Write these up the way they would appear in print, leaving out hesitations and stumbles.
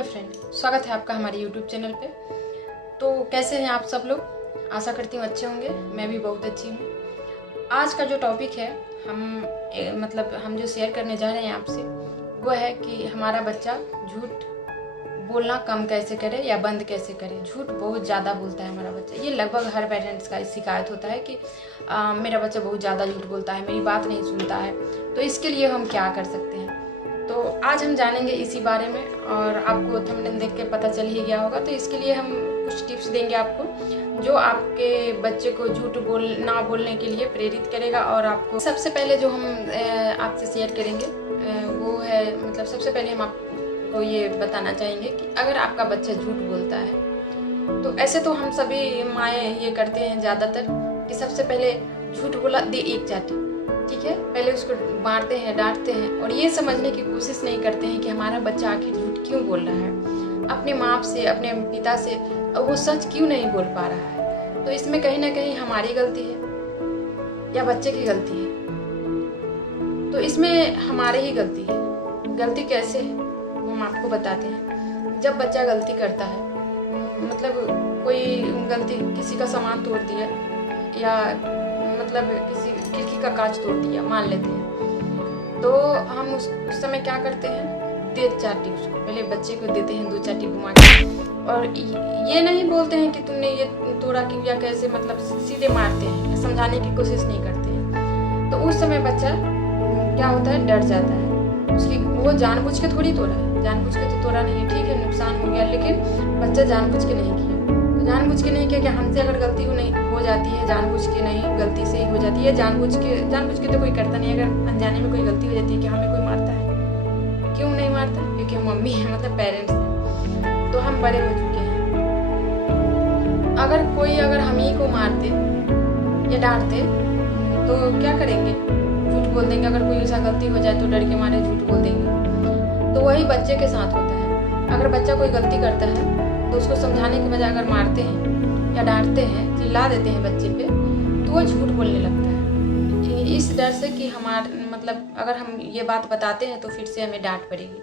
Hello friend, स्वागत है आपका हमारे यूट्यूब चैनल पे। तो कैसे हैं आप सब लोग? आशा करती हूँ अच्छे होंगे। मैं भी बहुत अच्छी हूँ। आज का जो टॉपिक है हम जो शेयर करने जा रहे हैं आपसे, वो है कि हमारा बच्चा झूठ बोलना कम कैसे करे या बंद कैसे करे। झूठ बहुत ज़्यादा बोलता है हमारा बच्चा। ये लगभग हर पेरेंट्स का शिकायत होता है कि मेरा बच्चा बहुत ज़्यादा झूठ बोलता है, मेरी बात नहीं सुनता है। तो इसके लिए हम क्या कर सकते हैं, तो आज हम जानेंगे इसी बारे में। और आपको थंबनेल देख के पता चल ही गया होगा, तो इसके लिए हम कुछ टिप्स देंगे आपको जो आपके बच्चे को झूठ ना बोलने के लिए प्रेरित करेगा। और आपको सबसे पहले जो हम आपसे शेयर करेंगे वो है, सबसे पहले हम आपको ये बताना चाहेंगे कि अगर आपका बच्चा झूठ बोलता है, तो ऐसे तो हम सभी माएँ ये करते हैं ज़्यादातर कि सबसे पहले झूठ बोला दे एक चाटी, ठीक है। पहले उसको मारते हैं, डांटते हैं और ये समझने की कोशिश नहीं करते हैं कि हमारा बच्चा आखिर झूठ क्यों बोल रहा है अपने माँ से, अपने पिता से, और वो सच क्यों नहीं बोल पा रहा है। तो इसमें कहीं ना कहीं हमारी गलती है या बच्चे की गलती है। तो इसमें हमारी ही गलती है। गलती कैसे है वो हम आपको बताते हैं। जब बच्चा गलती करता है, कोई गलती, किसी का सामान तोड़ दिया या किसी खिड़की का कांच तोड़ दिया मान लेते हैं, तो हम उस समय क्या करते हैं, दे चाटी उसको, पहले बच्चे को देते हैं 2 चाटी घुमा के। और ये नहीं बोलते हैं कि तुमने ये तोड़ा क्यों या कैसे, सीधे मारते हैं, समझाने की कोशिश नहीं करते हैं। तो उस समय बच्चा क्या होता है, डर जाता है। वो जानबूझ के थोड़ी तोड़ा है, जानबूझ के तो तोड़ा नहीं है, ठीक है नुकसान हो गया, लेकिन बच्चा जानबूझ के नहीं किया। तो जानबूझ के नहीं किया कि हमसे अगर गलती हो जाती है, जानबूझ के नहीं, गलती से ही हो जाती है। जानबूझ के तो कोई करता नहीं। अगर अनजाने में कोई गलती हो जाती है कि हमें कोई मारता है, क्यों नहीं मारता? क्योंकि हम मम्मी हैं, पेरेंट्स हैं, तो हम बड़े हो चुके हैं। अगर हम ही को मारते या डांटते तो क्या करेंगे, झूठ बोल देंगे। अगर कोई ऐसा गलती हो जाए तो डर के मारे झूठ बोल देंगे। तो वही बच्चे के साथ होता है। अगर बच्चा कोई गलती करता है तो उसको समझाने के बजाय अगर मारते हैं या डांटते हैं, चिल्ला देते हैं बच्चे पे, तो वो झूठ बोलने लगता है इस डर से कि अगर हम ये बात बताते हैं तो फिर से हमें डांट पड़ेगी।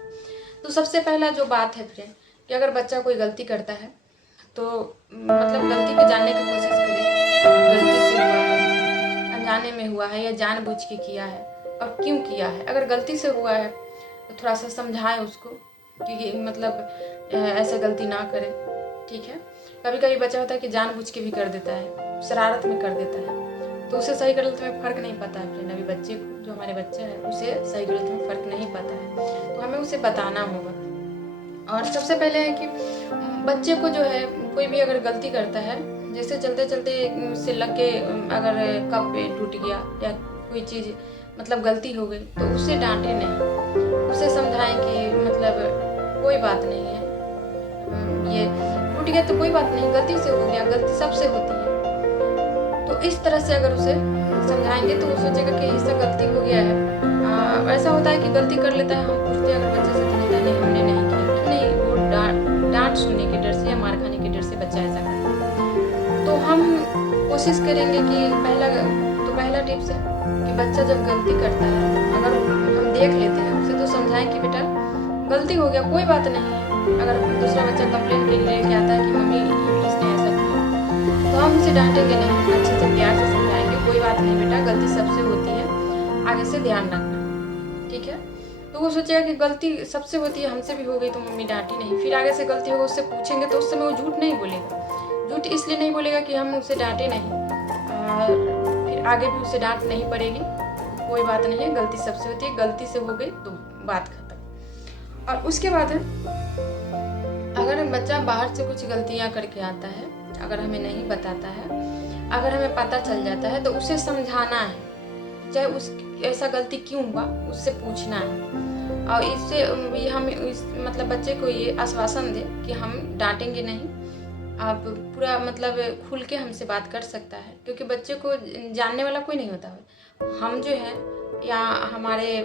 तो सबसे पहला जो बात है फ्रेंड, कि अगर बच्चा कोई गलती करता है तो गलती को जानने की कोशिश करें। गलती से हुआ है, अनजाने में हुआ है या जानबूझ के किया है और क्यों किया है। अगर गलती से हुआ है तो थोड़ा सा समझाएं उसको कि ऐसा गलती ना करें, ठीक है। कभी कभी बच्चा होता है कि जानबूझ के भी कर देता है, शरारत में कर देता है, तो उसे सही गलत में फ़र्क नहीं पता है फ्रेंड। अभी बच्चे को, जो हमारे बच्चे हैं, उसे सही गलत में फ़र्क नहीं पता है, तो हमें उसे बताना होगा। और सबसे पहले है कि बच्चे को जो है, कोई भी अगर गलती करता है, जैसे चलते चलते से लग के अगर कप पे टूट गया या कोई चीज़ गलती हो गई, तो उसे डांटे नहीं, उसे समझाएं कि कोई बात नहीं है, ये टूट गया तो कोई बात नहीं, गलती से हो गया, गलती सबसे होती है। तो इस तरह से अगर उसे समझाएंगे तो वो सोचेगा कि इससे गलती हो गया है। ऐसा होता है कि गलती कर लेता है, हम पूछते हैं अगर बच्चे से, तो कहता है नहीं हमने नहीं किया। क्यों नहीं? वो डांट सुनने के डर से या मार खाने के डर से बच्चा ऐसा करता है। तो हम कोशिश करेंगे कि पहला टिप्स है कि बच्चा जब गलती करता है, अगर हम देख लेते हैं उसे, तो समझाएं कि बेटा गलती हो गया, कोई बात नहीं है। अगर दूसरा बच्चा कंप्लेंट के लिए लेके आता है कि मम्मी इसने ऐसा किया, तो हम उसे डांटेंगे नहीं, अच्छे से प्यार से समझाएंगे, कोई बात नहीं बेटा, गलती सबसे होती है, आगे से ध्यान रखना, ठीक है। तो वो सोचेगा कि गलती सबसे होती है, हमसे भी हो गई तो मम्मी डांटी नहीं। फिर आगे से गलती होगा, उससे पूछेंगे तो उस समय वो झूठ नहीं बोलेगा। झूठ इसलिए नहीं बोलेगा कि हम उसे डांटे नहीं, फिर आगे भी उसे डांट नहीं पड़ेगी, कोई बात नहीं है, गलती सबसे होती है, गलती से हो गई तो बात खत्म। और उसके बाद अगर बच्चा बाहर से कुछ गलतियां करके आता है, अगर हमें नहीं बताता है, अगर हमें पता चल जाता है, तो उसे समझाना है, चाहे उस ऐसा गलती क्यों हुआ, उससे पूछना है। और इससे भी हम बच्चे को ये आश्वासन दे कि हम डांटेंगे नहीं, आप पूरा खुल के हमसे बात कर सकता है, क्योंकि बच्चे को जानने वाला कोई नहीं होता है। हम जो है या हमारे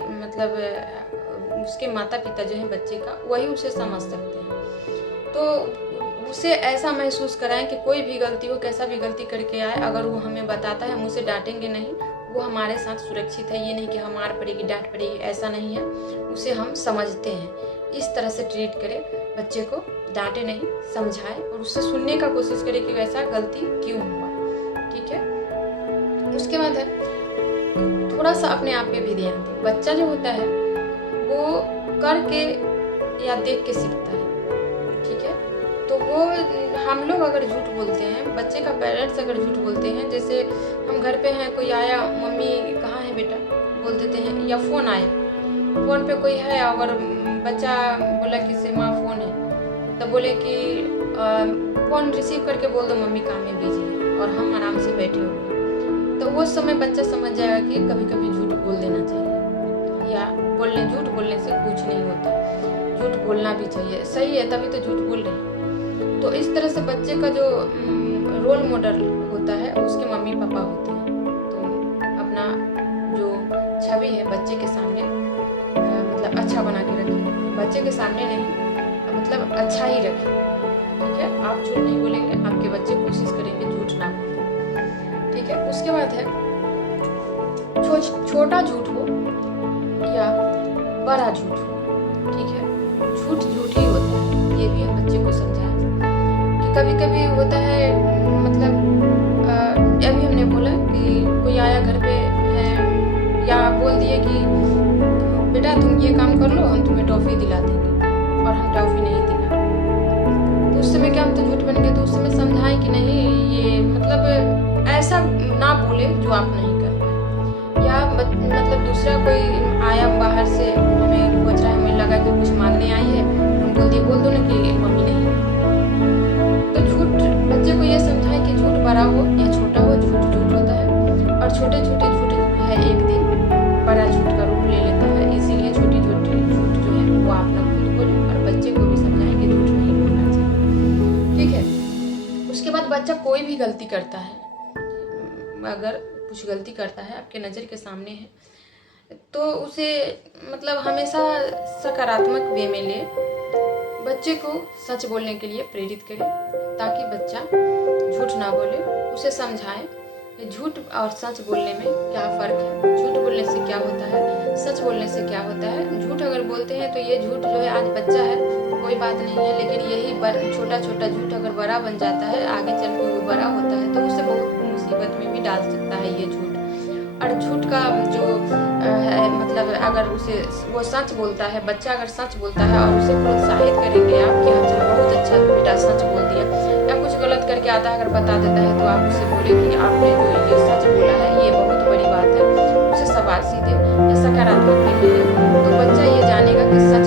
उसके माता पिता जो है बच्चे का, वही उसे समझ सकते हैं। तो उसे ऐसा महसूस कराएं कि कोई भी गलती हो, कैसा भी गलती करके आए, अगर वो हमें बताता है, हम उसे डांटेंगे नहीं, वो हमारे साथ सुरक्षित है। ये नहीं कि हम मार पड़ेगी, डांट पड़ेगी, ऐसा नहीं है। उसे हम समझते हैं इस तरह से ट्रीट करे, बच्चे को डांटे नहीं, समझाए और उससे सुनने का कोशिश करे कि वैसा गलती क्यों हुआ। ठीक है। उसके बाद है थोड़ा सा अपने आप पे भी ध्यान दें। बच्चा जो होता है वो करके या देख के सीखता है। ठीक है। तो वो हम लोग अगर झूठ बोलते हैं, बच्चे का पेरेंट्स अगर झूठ बोलते हैं, जैसे हम घर पे हैं, कोई आया, मम्मी कहाँ है बेटा, बोल देते हैं, या फ़ोन आया, फ़ोन पे कोई है, अगर बच्चा बोला कि से माँ फ़ोन है, तो बोले कि फ़ोन रिसीव करके बोल दो मम्मी काम में बिजी है, और हम आराम से बैठे हुए, तो उस समय बच्चा समझ जाएगा कि कभी कभी झूठ बोल देना चाहिए, या झूठ बोलने से कुछ नहीं होता, झूठ बोलना भी चाहिए, सही है तभी तो झूठ बोल रहे हैं। तो इस तरह से बच्चे का जो रोल मॉडल होता है उसके मम्मी पापा होते हैं। तो अपना जो छवि है बच्चे के सामने मतलब अच्छा बना के रखें, बच्चे के सामने नहीं, मतलब अच्छा ही रखें। ठीक है। आप झूठ नहीं बोलेंगे, आपके बच्चे कोशिश करेंगे झूठ ना बोलें। ठीक है। उसके बाद है छोटा झूठ हो या बड़ा झूठ हो, ठीक है, झूठ झूठ ही होता है, ये भी हम बच्चे को समझाएं कि कभी कभी होता है, मतलब अभी हमने बोला कि कोई आया घर पे है, या बोल दिए कि बेटा तुम ये काम कर लो, हम तुम्हें टॉफ़ी दिला देंगे, और हम टॉफ़ी नहीं दिला, तो उस समय क्या हम तो झूठ बन गए। तो उस समय समझाएं कि नहीं, ये मतलब ऐसा ना बोले जो आप नहीं कर पाए, या मतलब दूसरा कोई आया बाहर से, हमें खोज रहा है, हमें लगा कि कुछ मांगने आई है, हम बोल दो ना कि मम्मी नहीं है। तो झूठ, बच्चे को ये समझाएं कि झूठ बड़ा हो या छोटा हो, झूठ झूठ होता है, और छोटे छोटे झूठ जो है एक दिन बड़ा झूठ का रूप ले लेता है। इसीलिए छोटी छोटी झूठ जो है वो आप ना खुद बोलें, और बच्चे को भी समझाएं कि झूठ नहीं बोलना चाहिए। ठीक है। उसके बाद बच्चा कोई भी गलती करता है, अगर कुछ गलती करता है आपके नज़र के सामने है, तो उसे मतलब हमेशा सकारात्मक वे में ले, बच्चे को सच बोलने के लिए प्रेरित करें, ताकि बच्चा झूठ ना बोले, उसे समझाएं कि झूठ और सच बोलने में क्या फ़र्क है, झूठ बोलने से क्या होता है, सच बोलने से क्या होता है। झूठ अगर बोलते हैं तो ये झूठ जो है आज बच्चा है तो कोई बात नहीं है, लेकिन यही छोटा छोटा झूठ अगर बड़ा बन जाता है, आगे चल के वो बड़ा होता है, तो उसे बहुत मुसीबत में भी डाल सकता है ये झूठ। और झूठ का जो है मतलब अगर उसे वो सच बोलता है, बच्चा अगर सच बोलता है और उसे प्रोत्साहित करेंगे आप कि हाँ चलो बहुत अच्छा बेटा सच बोल दिया, या कुछ गलत करके आता है अगर बता देता है, तो आप उसे बोले कि आपने जो ये सच बोला है ये बहुत बड़ी बात है, उसे शाबाशी दें या सकारात्मक वे में लें, तो बच्चा ये जानेगा कि सच